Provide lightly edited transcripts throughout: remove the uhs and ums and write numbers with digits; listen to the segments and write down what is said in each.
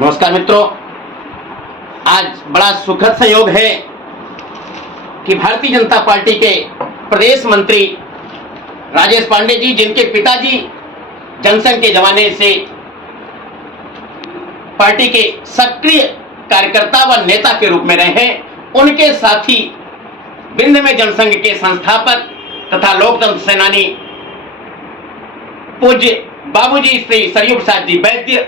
नमस्कार मित्रों, आज बड़ा सुखद संयोग है कि भारतीय जनता पार्टी के प्रदेश मंत्री राजेश पांडे जी, जिनके पिताजी जनसंघ के जमाने से पार्टी के सक्रिय कार्यकर्ता व नेता के रूप में रहे हैं, उनके साथी विंध में जनसंघ के संस्थापक तथा लोकतंत्र सेनानी पूज्य बाबूजी श्री सरयू प्रसाद जी वैद्य,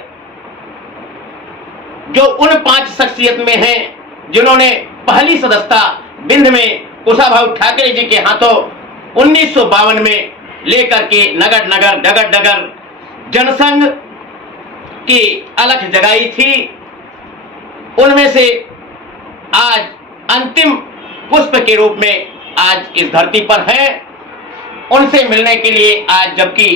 जो उन 5 शख्सियत में हैं जिन्होंने पहली सदस्यता विंध में कुशाभाऊ ठाकरे जी के हाथों 1952 में लेकर के नगर नगर डगर डगर जनसंघ की अलख जगाई थी, उनमें से आज अंतिम पुष्प के रूप में आज इस धरती पर है। उनसे मिलने के लिए आज जबकि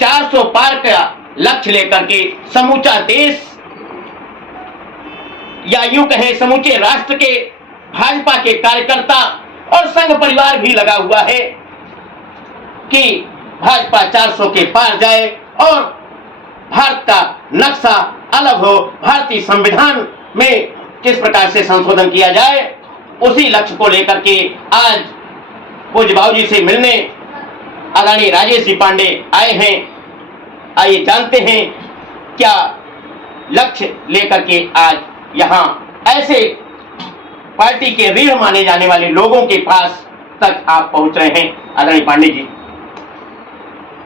400 पार का लक्ष्य लेकर के समूचा देश या यूं कहें समूचे राष्ट्र के भाजपा के कार्यकर्ता और संघ परिवार भी लगा हुआ है कि भाजपा 400 के पार जाए और भारत का नक्शा अलग हो, भारतीय संविधान में किस प्रकार से संशोधन किया जाए, उसी लक्ष्य को लेकर के आज पूज्य बाबूजी से मिलने आदरणीय राजेश जी पांडे आए हैं। आइए जानते हैं क्या लक्ष्य लेकर के आज यहाँ ऐसे पार्टी के रीढ़ माने जाने वाले लोगों के पास तक आप पहुंच रहे हैं। आदरणीय पांडे जी,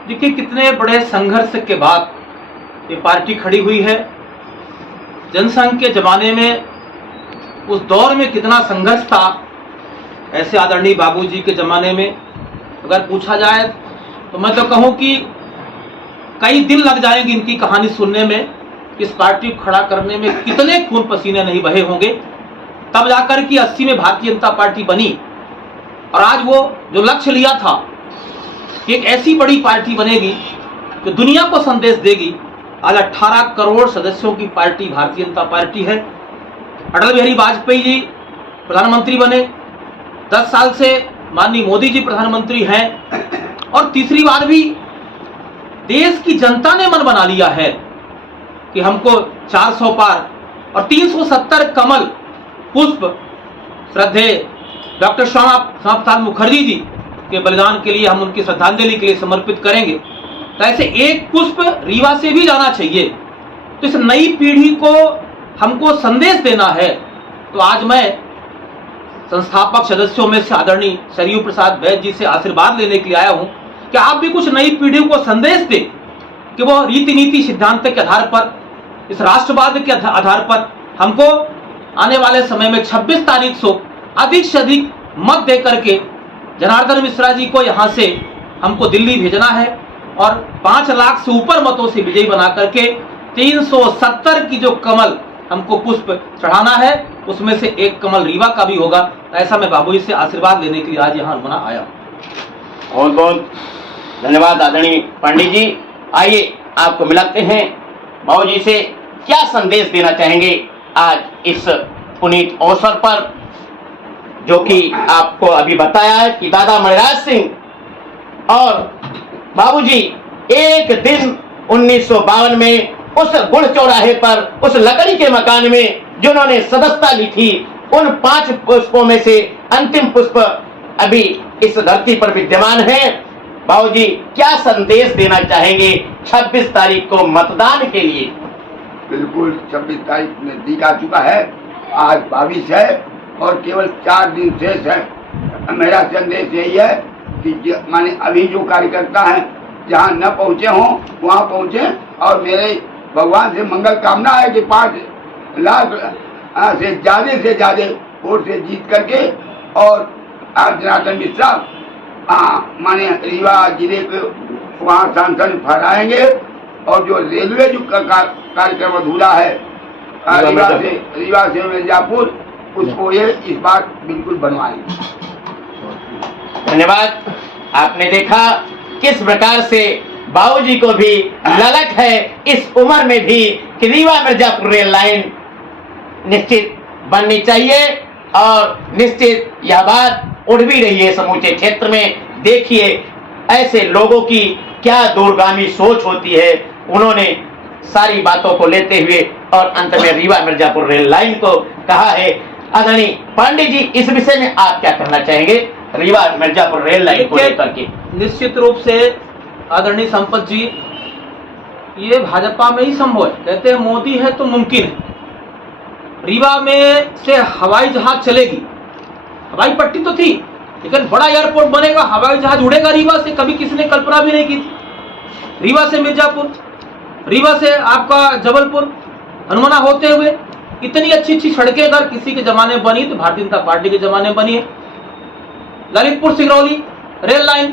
देखिए कितने बड़े संघर्ष के बाद ये पार्टी खड़ी हुई है। जनसंघ के जमाने में उस दौर में कितना संघर्ष था, ऐसे आदरणीय बाबूजी के जमाने में अगर पूछा जाए तो मैं तो कहूं कि कई दिन लग जाएंगे इनकी कहानी सुनने में। इस पार्टी को खड़ा करने में कितने खून पसीने नहीं बहे होंगे, तब जाकर कि 80 में भारतीय जनता पार्टी बनी। और आज वो जो लक्ष्य लिया था कि एक ऐसी बड़ी पार्टी बनेगी जो दुनिया को संदेश देगी, आज 18 करोड़ सदस्यों की पार्टी भारतीय जनता पार्टी है। अटल बिहारी वाजपेयी जी प्रधानमंत्री बने, 10 साल से माननीय मोदी जी प्रधानमंत्री हैं, और तीसरी बार भी देश की जनता ने मन बना लिया है कि हमको 400 पार और 370 कमल पुष्प श्रद्धेय डॉक्टर श्यामा प्रसाद मुखर्जी जी के बलिदान के लिए हम उनकी श्रद्धांजलि के लिए समर्पित करेंगे। तो ऐसे एक पुष्प रीवा से भी जाना चाहिए। तो इस नई पीढ़ी को हमको संदेश देना है। तो आज मैं संस्थापक सदस्यों में से आदरणीय सरयू प्रसाद वैद्य जी से आशीर्वाद लेने के लिए आया हूं कि आप भी कुछ नई पीढ़ी को संदेश दें कि वो रीति नीति सिद्धांत के आधार पर, इस राष्ट्रवाद के आधार पर हमको आने वाले समय में 26 तारीख को अधिक से अधिक मत दे करके जनार्दन मिश्रा जी को यहाँ से हमको दिल्ली भेजना है और 5 लाख से ऊपर मतों से विजयी बना करके 370 की जो कमल हमको पुष्प चढ़ाना है, उसमें से एक कमल रीवा का भी होगा। ऐसा मैं बाबूजी से आशीर्वाद लेने के लिए आज यहाँ बना आया। बहुत बहुत धन्यवाद आदरणीय पंडित जी। आइए आपको मिलाते हैं बाबूजी से, क्या संदेश देना चाहेंगे आज इस पुनीत अवसर पर, जो कि आपको अभी बताया है कि दादा मणिराज सिंह और बाबूजी एक दिन 1952 में उस गुड़ चौराहे पर उस लकड़ी के मकान में जिन्होंने सदस्यता ली थी, उन 5 पुष्पों में से अंतिम पुष्प अभी इस धरती पर विद्यमान है। बाबूजी क्या संदेश देना चाहेंगे 26 तारीख को मतदान के लिए? बिल्कुल 26 तारीख में दी जा चुका है, आज 22 है और केवल 4 दिन शेष है। मेरा संदेश यही है कि माने अभी जो कार्यकर्ता हैं जहाँ न पहुँचे हों वहाँ पहुँचे, और मेरे भगवान से मंगल कामना है कि 5 लाख से ज्यादा वोट से जीत करके और जनार्दन मिश्रा माने रीवा जिले के वहाँ सांसद फहराएंगे, और जो रेलवे जो कार्यक्रम अधूरा है रीवा से मिर्जापुर, उसको ये इस बार बिल्कुल बनवाएंगे। धन्यवाद। आपने देखा किस प्रकार से बाबूजी को भी ललक है इस उम्र में भी कि रीवा मिर्जापुर रेल लाइन निश्चित बननी चाहिए, और निश्चित यह बात उठ भी रही है समूचे क्षेत्र में। देखिए ऐसे लोगों की क्या दूरगामी सोच होती है। उन्होंने सारी बातों को लेते हुए और अंत में रीवा मिर्जापुर रेल लाइन को कहा है। आदरणीय पांडे जी, इस विषय में आप क्या कहना चाहेंगे रीवा मिर्जापुर रेल लाइन को लेकर के? निश्चित रूप से आदरणीय संपत जी, ये भाजपा में ही संभव है। कहते हैं मोदी है तो मुमकिन है। रीवा में से हवाई जहाज चलेगी, हवाई पट्टी तो थी, लेकिन बड़ा एयरपोर्ट बनेगा, हवाई जहाज उड़ेगा रीवा से, कभी किसी ने कल्पना भी नहीं की थी। रीवा से मिर्जापुर, रीवा से आपका जबलपुर, हनुमाना होते हुए इतनी अच्छी सड़कें अगर किसी के जमाने में बनी तो भारतीय जनता पार्टी के जमाने में बनी है। ललितपुर सिंगरौली रेल लाइन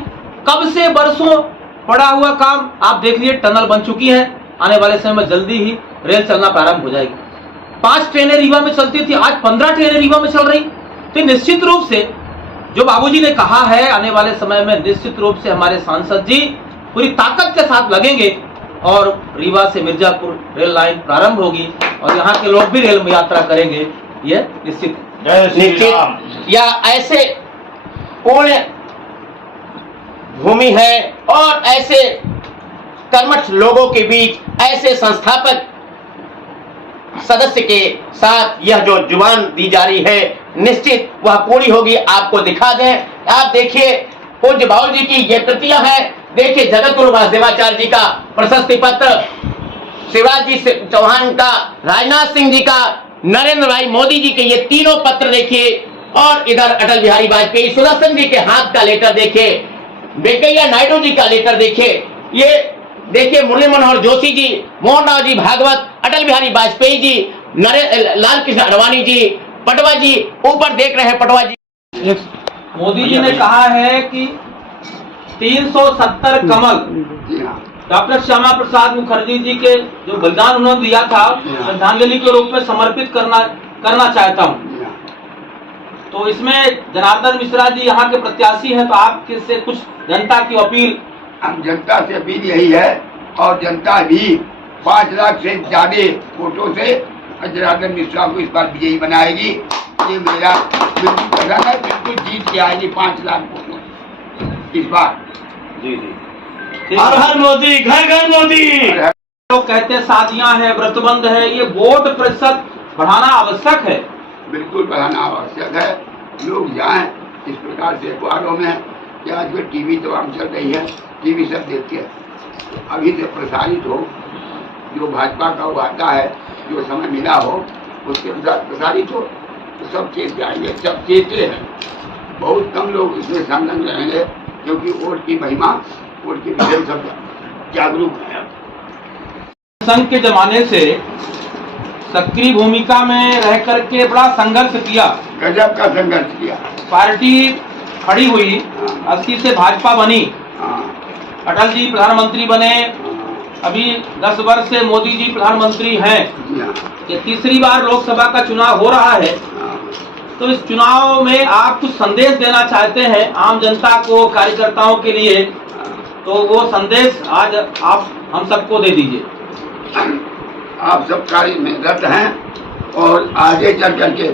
कब से बरसों पड़ा हुआ काम, आप देख लीजिए, टनल बन चुकी है। आने वाले समय में जल्दी ही रेल चलना प्रारंभ हो जाएगी। 5 ट्रेनें रीवा में चलती थी, आज 15 ट्रेनें रीवा में चल रही। तो निश्चित रूप से जो बाबूजी ने कहा है, आने वाले समय में निश्चित रूप से हमारे सांसद जी पूरी ताकत के साथ लगेंगे और रीवा से मिर्जापुर रेल लाइन प्रारंभ होगी और यहाँ के लोग भी रेल में यात्रा करेंगे, ये निश्चित निश्चित। या ऐसे पूर्ण भूमि है और ऐसे कर्मठ लोगों के बीच ऐसे संस्थापक सदस्य के साथ यह जो जुबान दी जा रही है, निश्चित वह पूरी होगी। आपको दिखा दें, आप देखिए पूज्य बाउल जी की ये कृतियां हैं। देखिए जगत गुरु वासुदेवाचार्य जी का प्रशस्ति पत्र, शिवराज जी चौहान का, राजनाथ सिंह जी का, नरेंद्र भाई मोदी जी के ये तीनों पत्र देखिए, और इधर अटल बिहारी वाजपेयी, सुदर्शन जी के हाथ का लेटर देखिए, वेंकैया नायडू जी का लेटर देखिए, ये देखिए मुरली मनोहर जोशी जी, मोहन राव जी भागवत, अटल बिहारी वाजपेयी जी, लाल कृष्ण आडवाणी जी, पटवा जी, ऊपर देख रहे हैं पटवा जी। मोदी जी ने कहा है कि 370 कमल डॉक्टर श्यामा प्रसाद मुखर्जी जी के जो बलिदान उन्होंने दिया था, श्रद्धांजलि के रूप में समर्पित करना चाहता हूँ। तो इसमें जनार्दन मिश्रा जी यहाँ के प्रत्याशी हैं, तो आप किससे कुछ जनता की अपील? हम जनता से अपील यही है, और जनता भी 5 लाख से ज्यादा वोटों से जनार्दन मिश्रा को इस बार विजयी बनाएगी। ये मेरा बिल्कुल कहना है, बिल्कुल जीत के आएगी 5 लाख वोटों इस बार। जी जी, हर हर मोदी, घर घर मोदी। लोग कहते हैं शादियां हैं, व्रतबंध है, ये वोट प्रतिशत बढ़ाना आवश्यक है। बिल्कुल बढ़ाना आवश्यक है। लोग जाएं इस प्रकार से अखबारों में, कि आजकल टीवी तमाम चल रही है, टीवी सब देखते हैं, अभी से प्रसारित हो, जो भाजपा का वो आता है, जो समय मिला हो उसके अनुसार प्रसारित हो, तो सब चेत जाएंगे, सब चेते हैं। बहुत कम लोग इसमें संलग्न रहेंगे, क्योंकि वोट की महिमा, वोट के विषय सब जागरूक है। संघ के जमाने से सक्रिय भूमिका में रह करके बड़ा संघर्ष किया, गजब का संघर्ष किया। पार्टी खड़ी हुई, 80 से भाजपा बनी, अटल जी प्रधानमंत्री बने, अभी 10 वर्ष से मोदी जी प्रधानमंत्री हैं। ये तीसरी बार लोकसभा का चुनाव हो रहा है, तो इस चुनाव में आप कुछ संदेश देना चाहते हैं आम जनता को, कार्यकर्ताओं के लिए, तो वो संदेश आज आप हम सबको दे दीजिए। आप सब कार्य में रत हैं, और आगे चल करके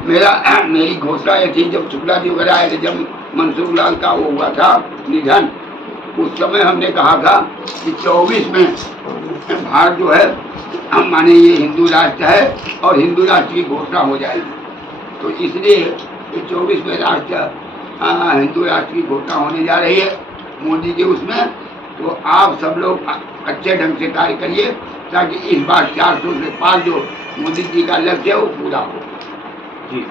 मेरी घोषणा ये थी, जब शुक्ला जी वगैरह आए थे, जब मंसूर लाल का वो हुआ था निधन, उस समय हमने कहा था कि 24 में भारत जो है, हम माने ये हिंदू राष्ट्र है और हिंदू राष्ट्र की घोषणा हो जाएगी। तो इसलिए 24 में हिंदू राष्ट्र की घोषणा होने जा रही है मोदी जी उसमें। तो आप सब लोग अच्छे ढंग से कार्य करिए, ताकि इस बार 400 से पार जो मोदी जी का लक्ष्य है वो पूरा हो। जी।